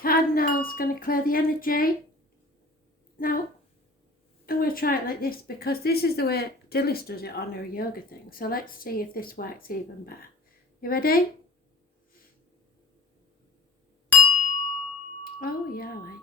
Cardinal's going to clear the energy. Now, I'm going to try it like this because this is the way Dilys does it on her yoga thing. So let's see if this works even better. You ready? Oh yeah, I like it.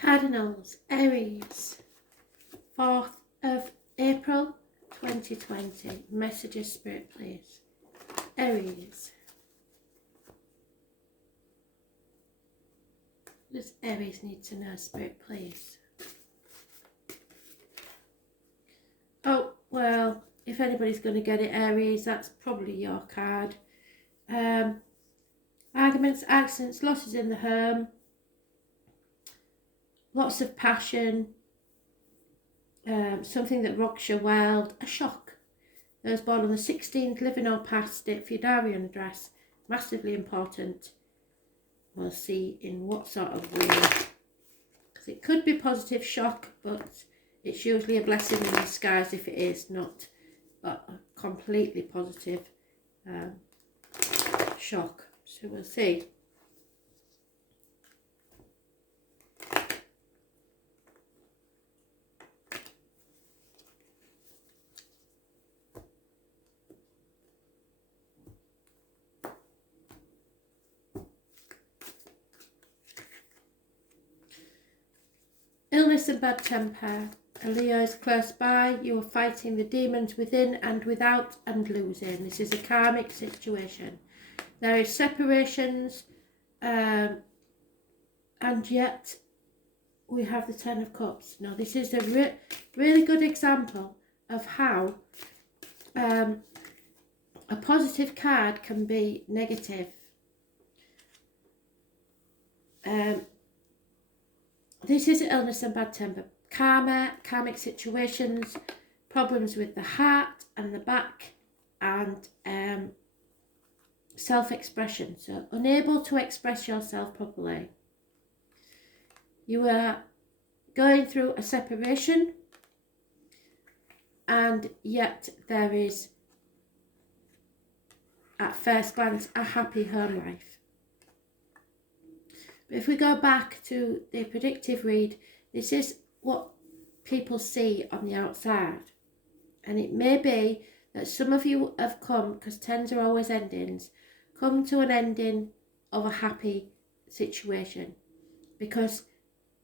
Cardinals, Aries, 4th of April 2020. Messages, Spirit, please. Aries. Does Aries need to know, Spirit, please? Oh, well, if anybody's going to get it, Aries, that's probably your card. Arguments, accidents, losses in the home. Lots of passion. Something that rocks your world. A shock. Those born on the 16th, living or past it, for your diary and address. Massively important. We'll see in what sort of way. Because it could be positive shock, but it's usually a blessing in disguise if it is not a completely positive shock. So we'll see. Illness and bad temper. A Leo is close by. You are fighting the demons within and without and losing. This is a karmic situation. There is separations, and yet we have the Ten of Cups. Now this is a really good example of how a positive card can be negative. This is illness and bad temper. Karma, karmic situations, problems with the heart and the back, and self-expression. So unable to express yourself properly. You are going through a separation, and yet there is, at first glance, a happy home life. But if we go back to the predictive read, this is what people see on the outside. And it may be that some of you have come, because tens are always endings, come to an ending of a happy situation. Because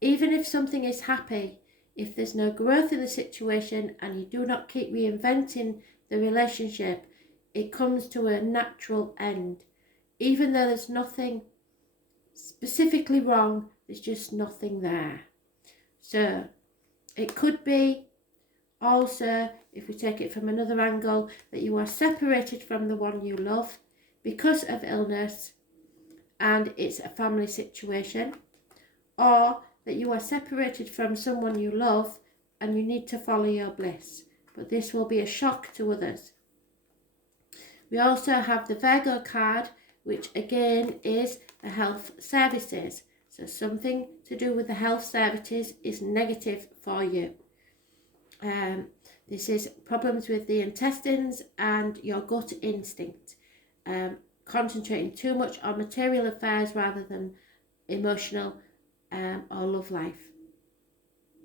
even if something is happy, if there's no growth in the situation and you do not keep reinventing the relationship, it comes to a natural end. Even though there's nothing specifically wrong, there's just nothing there. So it could be also, if we take it from another angle, that you are separated from the one you love because of illness and it's a family situation, or that you are separated from someone you love and you need to follow your bliss. But this will be a shock to others. We also have the Virgo card, which again is the health services. So something to do with the health services is negative for you. This is problems with the intestines and your gut instinct. Concentrating too much on material affairs rather than emotional or love life.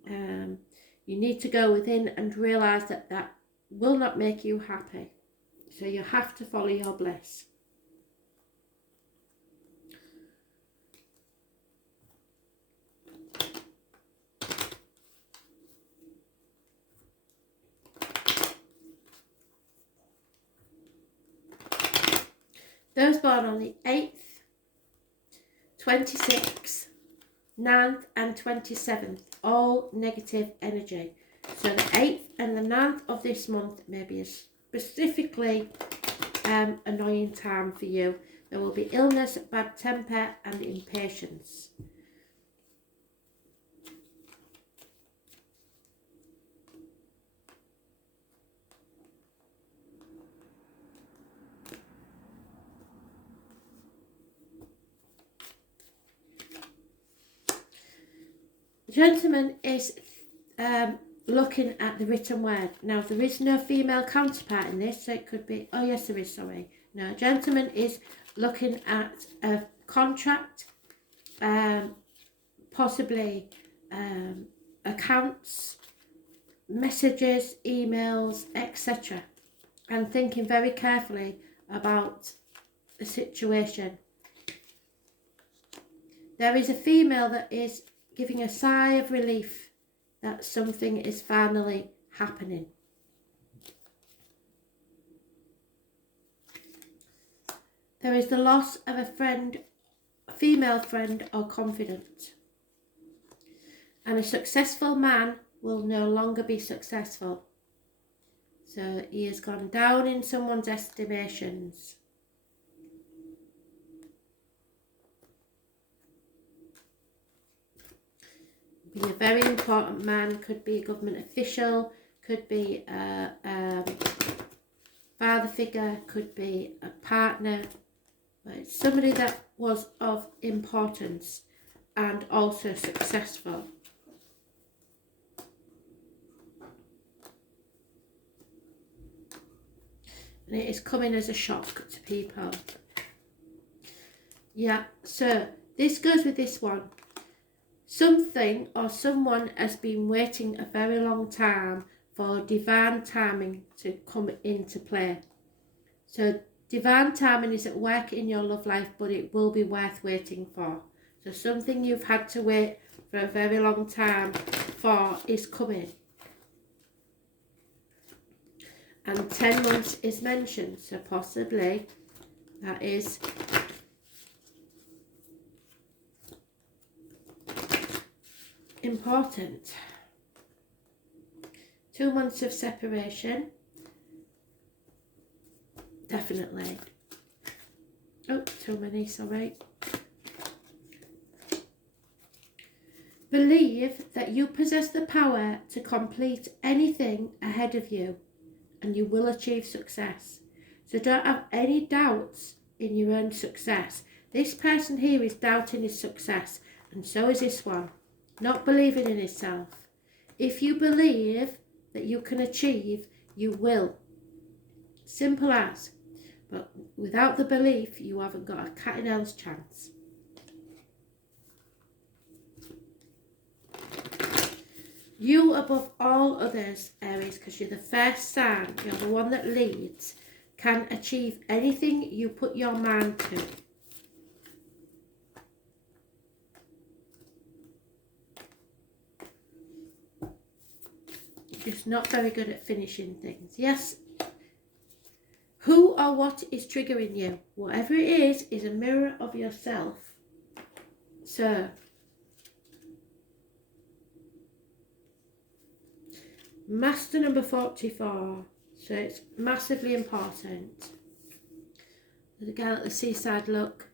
You need to go within and realise that that will not make you happy. So you have to follow your bliss. Those born on the 8th, 26th, 9th and 27th, all negative energy. So the 8th and the 9th of this month may be a specifically annoying time for you. There will be illness, bad temper and impatience. The gentleman is looking at the written word. Now, there is no female counterpart in this, so it could be, oh yes there is, sorry. No, gentleman is looking at a contract, possibly accounts, messages, emails, etc. and thinking very carefully about the situation. There is a female that is giving a sigh of relief that something is finally happening. There is the loss of a friend, a female friend or confidant. And a successful man will no longer be successful. So he has gone down in someone's estimations. Be a very important man, could be a government official, could be a father figure, could be a partner, but it's somebody that was of importance and also successful. And it is coming as a shock to people. Yeah, so this goes with this one. Something or someone has been waiting a very long time for divine timing to come into play. So divine timing is at work in your love life, but it will be worth waiting for. So something you've had to wait for a very long time for is coming. And 10 months is mentioned, so possibly that is important. 2 months of separation, definitely. Oh, too many, sorry. Believe that you possess the power to complete anything ahead of you, and you will achieve success. So don't have any doubts in your own success. This person here is doubting his success, and so is this one. Not believing in himself. If you believe that you can achieve, you will. Simple as. But without the belief, you haven't got a Cardinal's chance. You above all others, Aries, because you're the first sign, you're the one that leads, can achieve anything you put your mind to. You're just not very good at finishing things. Yes. Who or what is triggering you? Whatever it is a mirror of yourself. So, Master number 44. So it's massively important. There's a girl at the seaside look.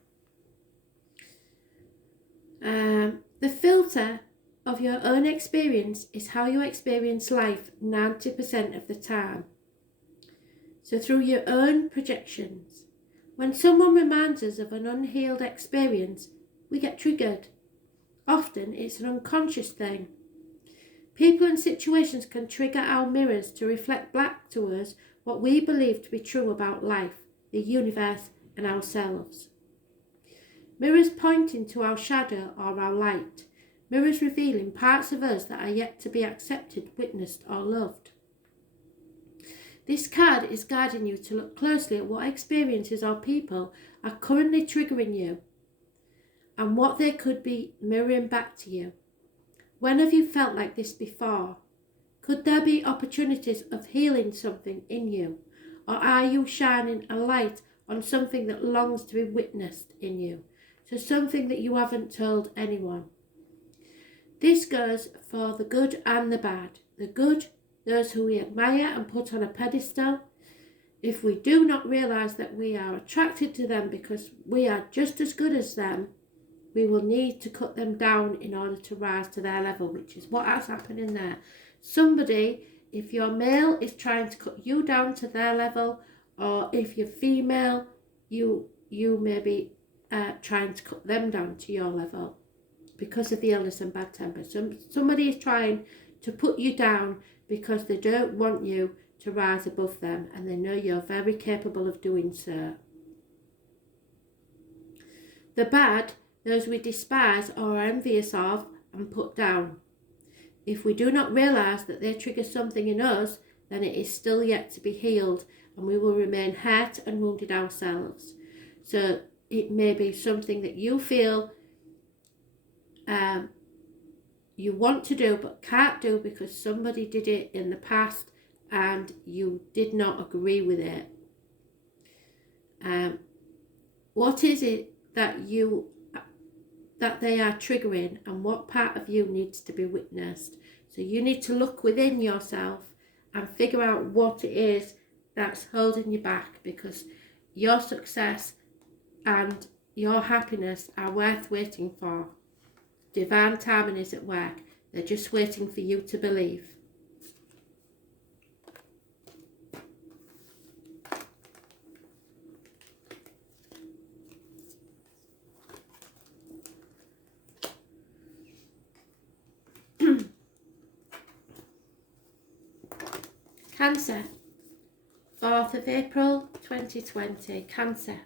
The filter of your own experience is how you experience life 90% of the time. So through your own projections. When someone reminds us of an unhealed experience, we get triggered. Often it's an unconscious thing. People and situations can trigger our mirrors to reflect back to us what we believe to be true about life, the universe, and ourselves. Mirrors pointing to our shadow or our light. Mirrors revealing parts of us that are yet to be accepted, witnessed, or loved. This card is guiding you to look closely at what experiences or people are currently triggering you and what they could be mirroring back to you. When have you felt like this before? Could there be opportunities of healing something in you? Or are you shining a light on something that longs to be witnessed in you? So something that you haven't told anyone. This goes for the good and the bad. The good, those who we admire and put on a pedestal. If we do not realise that we are attracted to them because we are just as good as them, we will need to cut them down in order to rise to their level, which is what has happened in there. Somebody, if you're male, is trying to cut you down to their level, or if you're female, you may be trying to cut them down to your level. because of the illness and bad temper. Somebody is trying to put you down because they don't want you to rise above them, and they know you're very capable of doing so. The bad, those we despise or are envious of and put down. If we do not realise that they trigger something in us, then it is still yet to be healed, and we will remain hurt and wounded ourselves. So it may be something that you feel you want to do but can't do because somebody did it in the past and you did not agree with it. What is it that they are triggering, and what part of you needs to be witnessed? So you need to look within yourself and figure out what it is that's holding you back, because your success and your happiness are worth waiting for. Divine timing is at work. They're just waiting for you to believe. Cancer, 4th of April 2020, Cancer.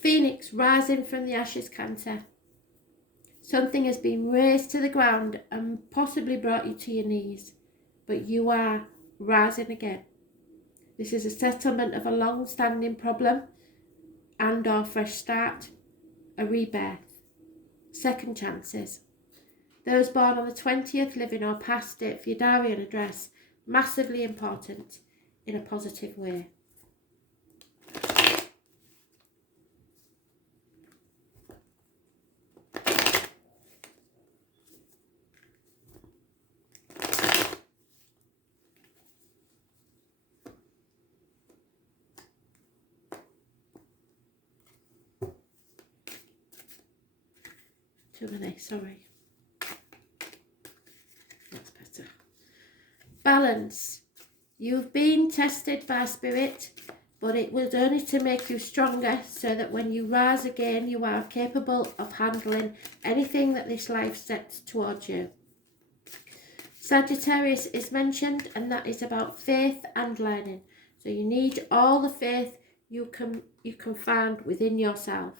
Phoenix rising from the ashes, Cancer. Something has been razed to the ground and possibly brought you to your knees, but you are rising again. This is a settlement of a long-standing problem and or fresh start, a rebirth, second chances. Those born on the 20th, living or past it for your diary and address, massively important in a positive way. Too many, sorry. That's better. Balance. You've been tested by spirit, but it was only to make you stronger, so that when you rise again, you are capable of handling anything that this life sets towards you. Sagittarius is mentioned, and that is about faith and learning. So you need all the faith you can find within yourself.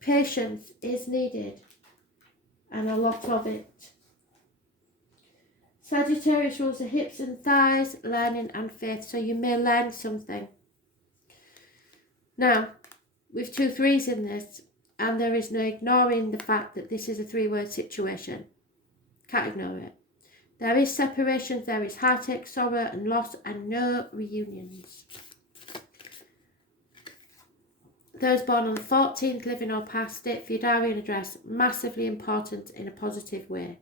Patience is needed, and a lot of it. Sagittarius rules the hips and thighs, learning and faith, so you may learn something. Now, with 2 3s in this, and there is no ignoring the fact that this is a 3-word situation. Can't ignore it. There is separations, there is heartache, sorrow and loss, and no reunions. Those born on the 14th, living or past it, for your diary and address, massively important in a positive way.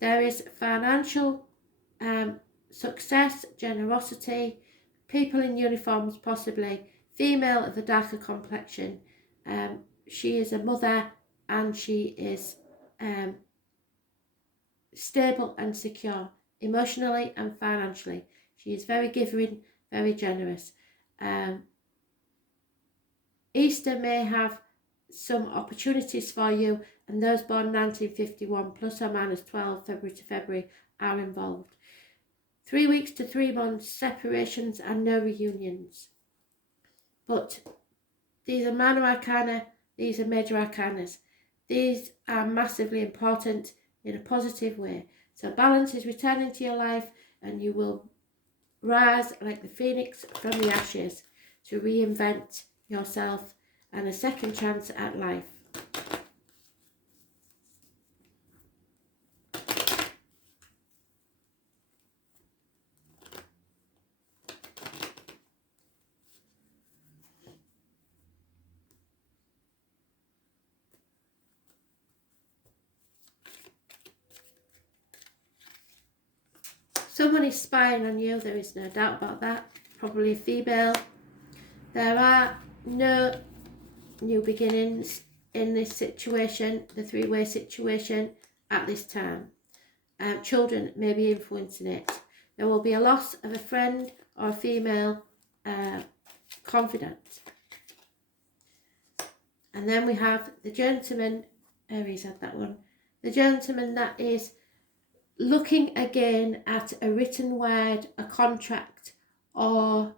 There is financial success, generosity, people in uniforms possibly, female of a darker complexion. She is a mother and she is stable and secure, emotionally and financially. She is very giving, very generous. Easter may have some opportunities for you, and those born 1951 plus or minus 12 February to February are involved. 3 weeks to 3 months, separations and no reunions. But these are minor arcana, these are major arcanas. These are massively important in a positive way. So balance is returning to your life, and you will rise like the phoenix from the ashes to reinvent yourself and a second chance at life. Someone is spying on you, there is no doubt about that. Probably a female. There are no new beginnings in this situation, the three-way situation at this time. Children may be influencing it. There will be a loss of a friend or a female confidant. And then we have the gentleman, Aries had that one, the gentleman that is looking again at a written word, a contract, or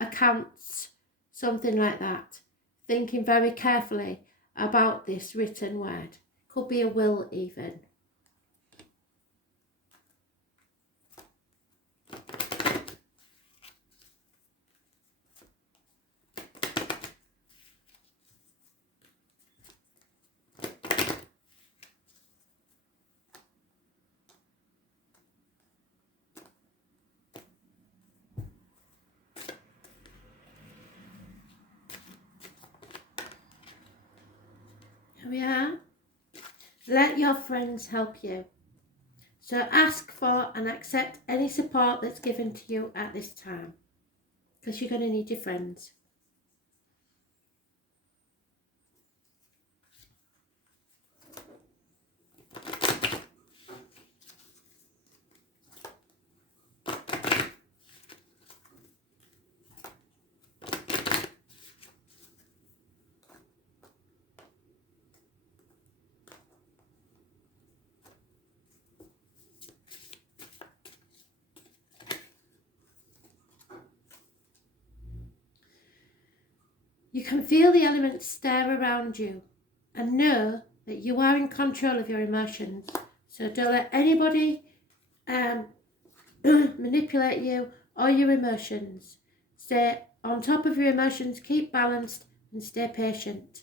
accounts, something like that. Thinking very carefully about this written word. Could be a will even. Here we are. Let your friends help you. So ask for and accept any support that's given to you at this time, because you're going to need your friends. You can feel the elements stir around you and know that you are in control of your emotions. So don't let anybody manipulate you or your emotions. Stay on top of your emotions, keep balanced and stay patient.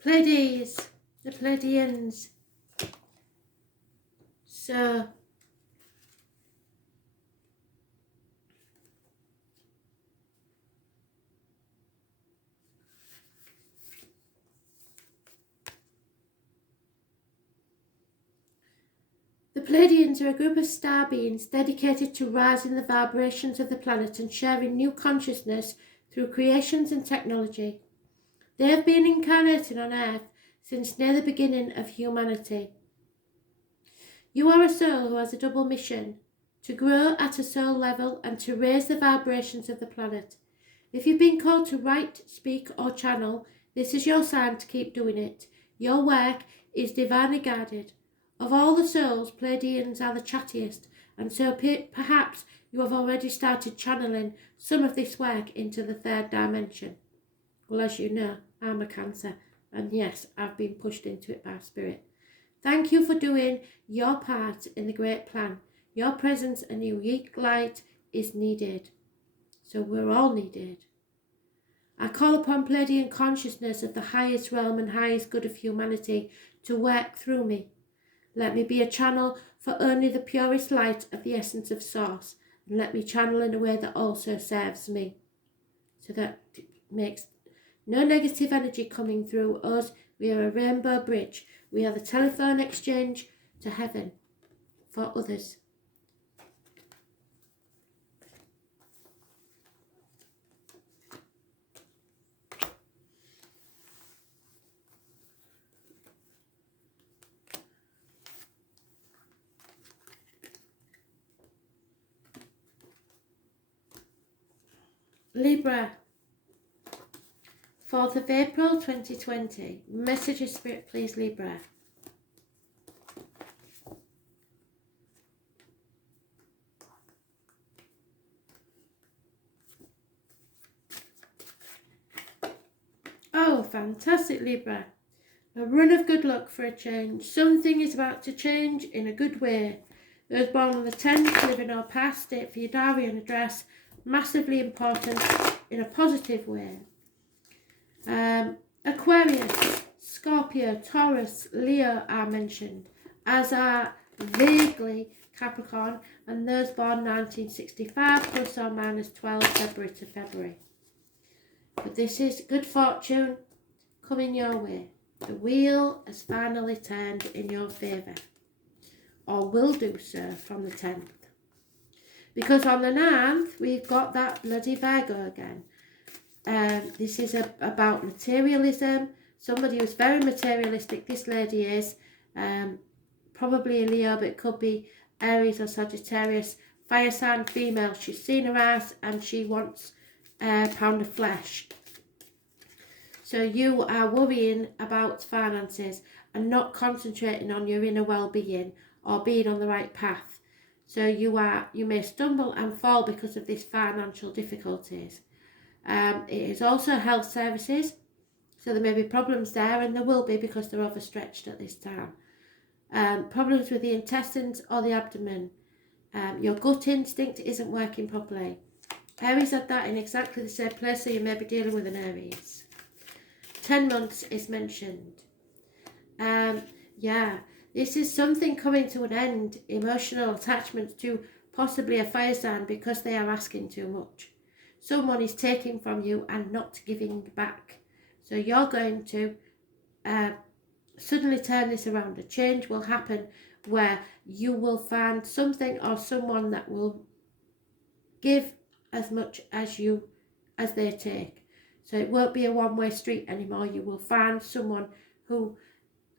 Pleiades, the Pleiadians. So the Pleiadians are a group of star beings dedicated to rising the vibrations of the planet and sharing new consciousness through creations and technology. They have been incarnating on Earth since near the beginning of humanity. You are a soul who has a double mission: to grow at a soul level and to raise the vibrations of the planet. If you've been called to write, speak or channel, this is your sign to keep doing it. Your work is divinely guided. Of all the souls, Pleiadians are the chattiest, and so perhaps you have already started channeling some of this work into the third dimension. Well, as you know, I'm a Cancer, and yes, I've been pushed into it by Spirit. Thank you for doing your part in the great plan. Your presence and unique light is needed. So we're all needed. I call upon Pleiadian consciousness of the highest realm and highest good of humanity to work through me. Let me be a channel for only the purest light of the essence of Source, and let me channel in a way that also serves me. So that makes no negative energy coming through us. We are a rainbow bridge. We are the telephone exchange to heaven for others. Libra, 4th of April 2020. Message of Spirit, please, Libra. Oh, fantastic, Libra. A run of good luck for a change. Something is about to change in a good way. Those born on the 10th, live in our past, date for your diary and address. Massively important in a positive way. Aquarius, Scorpio, Taurus, Leo are mentioned, as are vaguely Capricorn and those born 1965 plus or minus 12 February to February. But this is good fortune coming your way. The wheel has finally turned in your favour, or will do so from the 10th. Because on the 9th, we've got that bloody Virgo again. This is about materialism. Somebody who's very materialistic, this lady is. Probably a Leo, but it could be Aries or Sagittarius. Fire sign female. She's seen her ass and she wants a pound of flesh. So you are worrying about finances and not concentrating on your inner well-being or being on the right path. So you may stumble and fall because of these financial difficulties. It is also health services, so there may be problems there, and there will be because they're overstretched at this time. Problems with the intestines or the abdomen. Your gut instinct isn't working properly. Aries had that in exactly the same place, so you may be dealing with an Aries. 10 months is mentioned. This is something coming to an end, emotional attachment to possibly a fire sign because they are asking too much. Someone is taking from you and not giving back. So you're going to suddenly turn this around. A change will happen where you will find something or someone that will give as much as they take. So it won't be a one-way street anymore. You will find someone who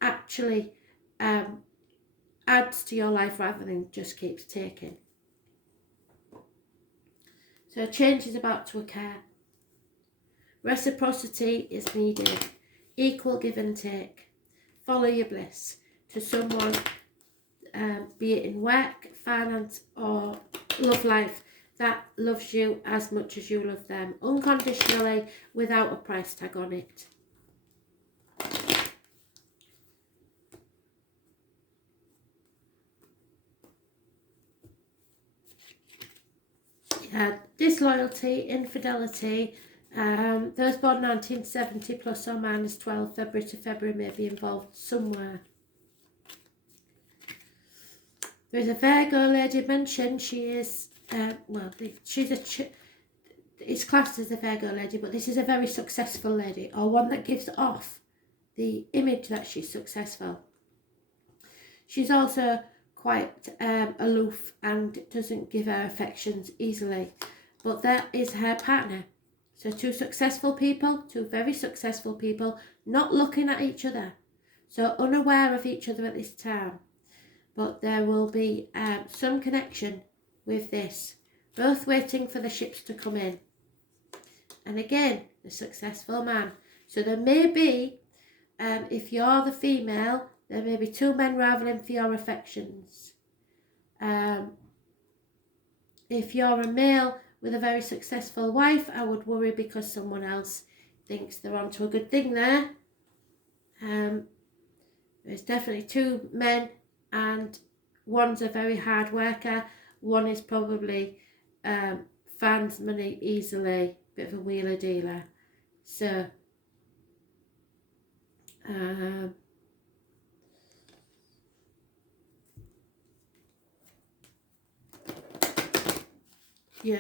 actually adds to your life rather than just keeps taking. So a change is about to occur. Reciprocity is needed. Equal give and take. Follow your bliss to someone, be it in work, finance or love life, that loves you as much as you love them, unconditionally, without a price tag on it. Disloyalty, infidelity, those born 1970 plus or minus 12 February to February may be involved somewhere. There's a Virgo lady mentioned. She is, it's classed as a Virgo lady, but this is a very successful lady, or one that gives off the image that she's successful. She's also quite aloof and doesn't give her affections easily, but that is her partner. So two very successful people, not looking at each other, so unaware of each other at this time. But there will be some connection with this, both waiting for the ships to come in. And again, the successful man. So there may be, if you're the female, there may be two men rivaling for your affections. If you're a male with a very successful wife, I would worry because someone else thinks they're onto a good thing there. There's definitely two men, and one's a very hard worker. One is probably finds money easily, bit of a wheeler dealer. So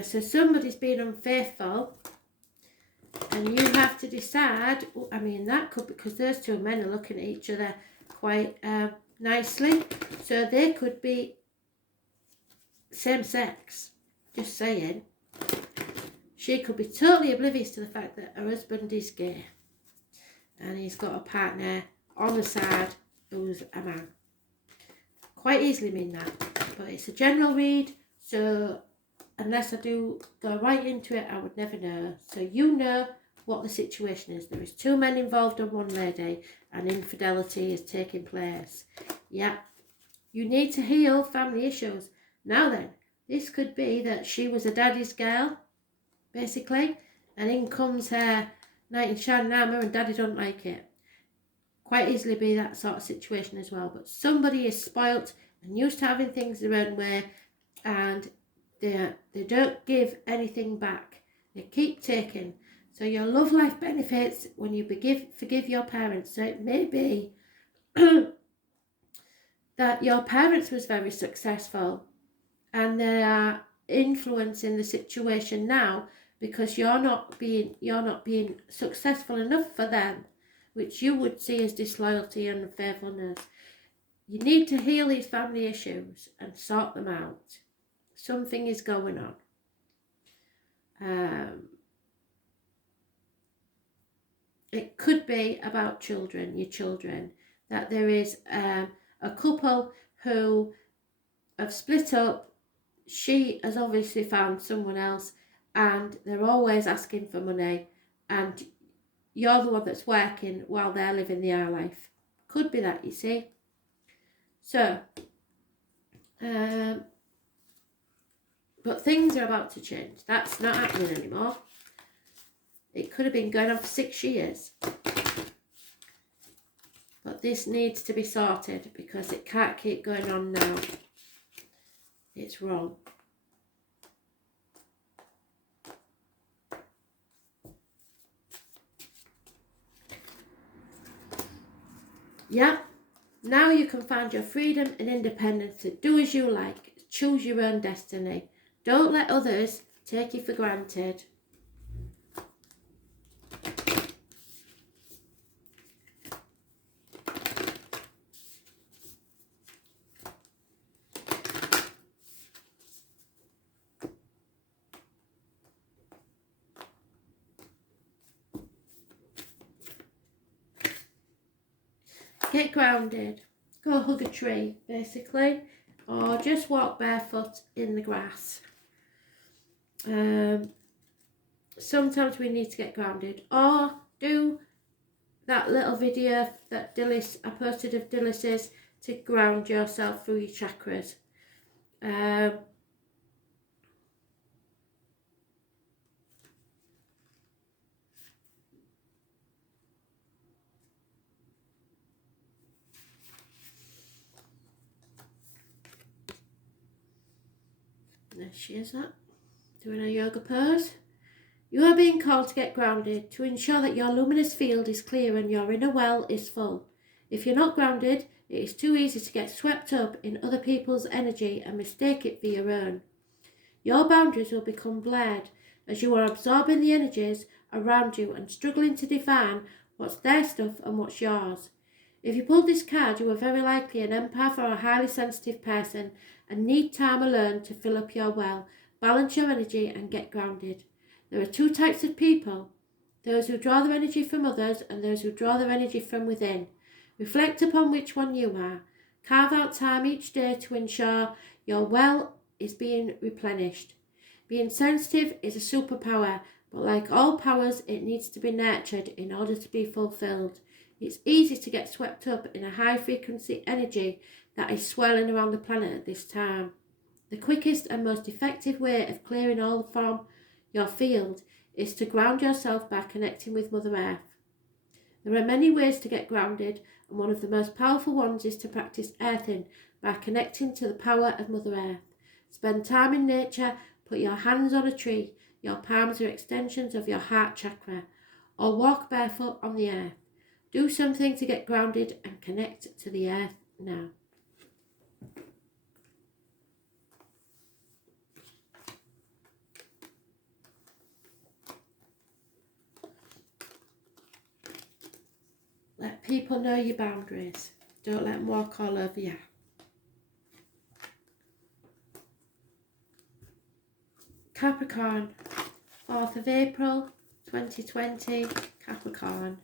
so somebody's been unfaithful and you have to decide. I mean, that could, because those two men are looking at each other quite nicely, so they could be same sex, just saying. She could be totally oblivious to the fact that her husband is gay and he's got a partner on the side who's a man. Quite easily mean that, but it's a general read, so unless I do go right into it, I would never know. So you know what the situation is. There is two men involved and one lady, and infidelity is taking place. Yeah, you need to heal family issues. Now then, this could be that she was a daddy's girl, basically, and in comes her knight in shining armour and daddy don't like it. Quite easily be that sort of situation as well. But somebody is spoilt and used to having things their own way, and they don't give anything back. They keep taking. So your love life benefits when you forgive your parents. So it may be that your parents was very successful and they are influencing the situation now because you're not being successful enough for them, which you would see as disloyalty and unfaithfulness. You need to heal these family issues and sort them out. Something is going on. It could be about children, your children, that there is a couple who have split up. She has obviously found someone else and they're always asking for money and you're the one that's working while they're living their life. Could be that, you see. So, but things are about to change. That's not happening anymore. It could have been going on for 6 years. But this needs to be sorted because it can't keep going on now. It's wrong. Yeah, now you can find your freedom and independence to do as you like. Choose your own destiny. Don't let others take you for granted. Get grounded. Go hug a tree, basically. Or just walk barefoot in the grass. Sometimes we need to get grounded. Or do that little video that I posted of Dillis's to ground yourself through your chakras. There she is, that. Doing a yoga pose. You are being called to get grounded to ensure that your luminous field is clear and your inner well is full. If you're not grounded, it is too easy to get swept up in other people's energy and mistake it for your own. Your boundaries will become blurred as you are absorbing the energies around you and struggling to define what's their stuff and what's yours. If you pulled this card, you are very likely an empath or a highly sensitive person and need time alone to fill up your well, balance your energy and get grounded. There are two types of people, those who draw their energy from others and those who draw their energy from within. Reflect upon which one you are. Carve out time each day to ensure your well is being replenished. Being sensitive is a superpower, but like all powers, it needs to be nurtured in order to be fulfilled. It's easy to get swept up in a high frequency energy that is swirling around the planet at this time. The quickest and most effective way of clearing all from your field is to ground yourself by connecting with Mother Earth. There are many ways to get grounded, and one of the most powerful ones is to practice earthing by connecting to the power of Mother Earth. Spend time in nature, put your hands on a tree, your palms are extensions of your heart chakra, or walk barefoot on the earth. Do something to get grounded and connect to the earth now. Let people know your boundaries. Don't let them walk all over you. Capricorn, 4th of April 2020, Capricorn.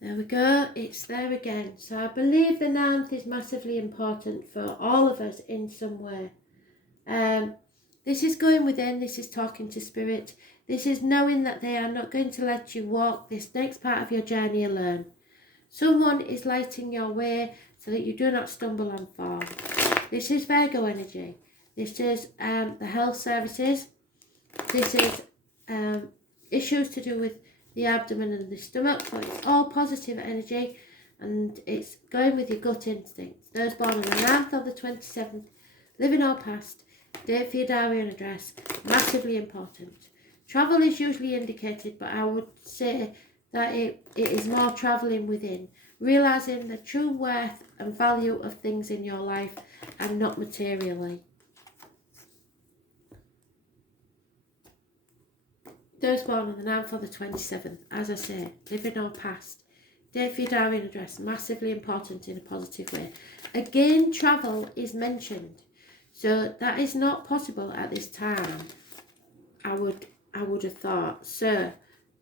There we go, it's there again. So I believe the 9th is massively important for all of us in some way. This is going within, this is talking to spirit. This is knowing that they are not going to let you walk this next part of your journey alone. Someone is lighting your way so that you do not stumble and fall. This is Virgo energy. This is the health services. This is issues to do with the abdomen and the stomach, but it's all positive energy, and it's going with your gut instincts. Those born on the 9th or the 27th, living or past, date for your diary and address, massively important. Travel is usually indicated, but I would say that it is more travelling within, realising the true worth and value of things in your life and not materially. Those born on the 9th or the 27th, as I say, living or past, date for your diary and address, massively important in a positive way. Again, travel is mentioned, so that is not possible at this time, I would have thought. So,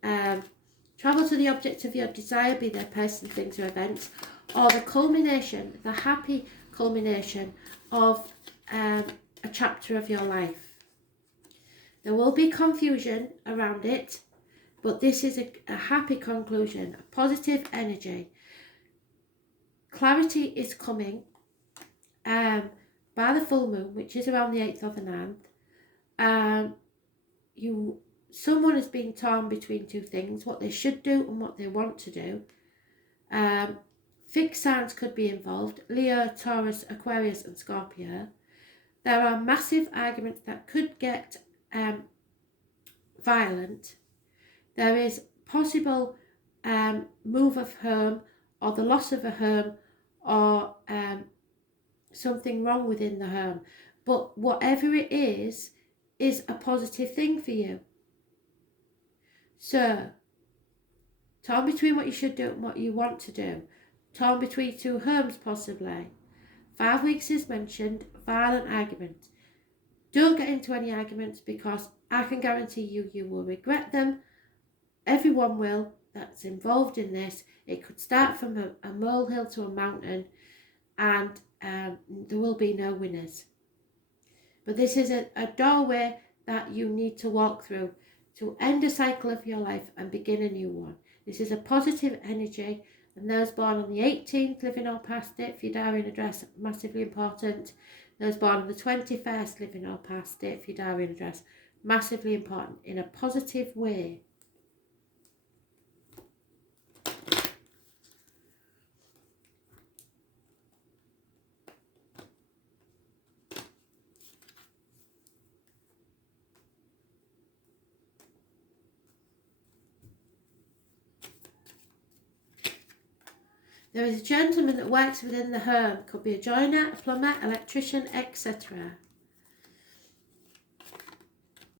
travel to the object of your desire, be there person, things or events, or the culmination, the happy culmination of a chapter of your life. There will be confusion around it, but this is a happy conclusion, a positive energy. Clarity is coming by the full moon, which is around the 8th or the 9th. Someone is being torn between two things, what they should do and what they want to do. Fixed signs could be involved, Leo, Taurus, Aquarius and Scorpio. There are massive arguments that could get violent. There is possible move of home, or the loss of a home, or something wrong within the home. But whatever it is a positive thing for you. So, torn between what you should do and what you want to do. Torn between two homes possibly. 5 weeks is mentioned, violent arguments. Don't get into any arguments, because I can guarantee you will regret them. Everyone will that's involved in this. It could start from a molehill to a mountain, and there will be no winners. But this is a doorway that you need to walk through to end a cycle of your life and begin a new one. This is a positive energy, and those born on the 18th, living or past, date for your diary and address, massively important. Those born on the 21st, living or past, date for your diary and address, massively important in a positive way. There is a gentleman that works within the home, could be a joiner, a plumber, electrician, etc.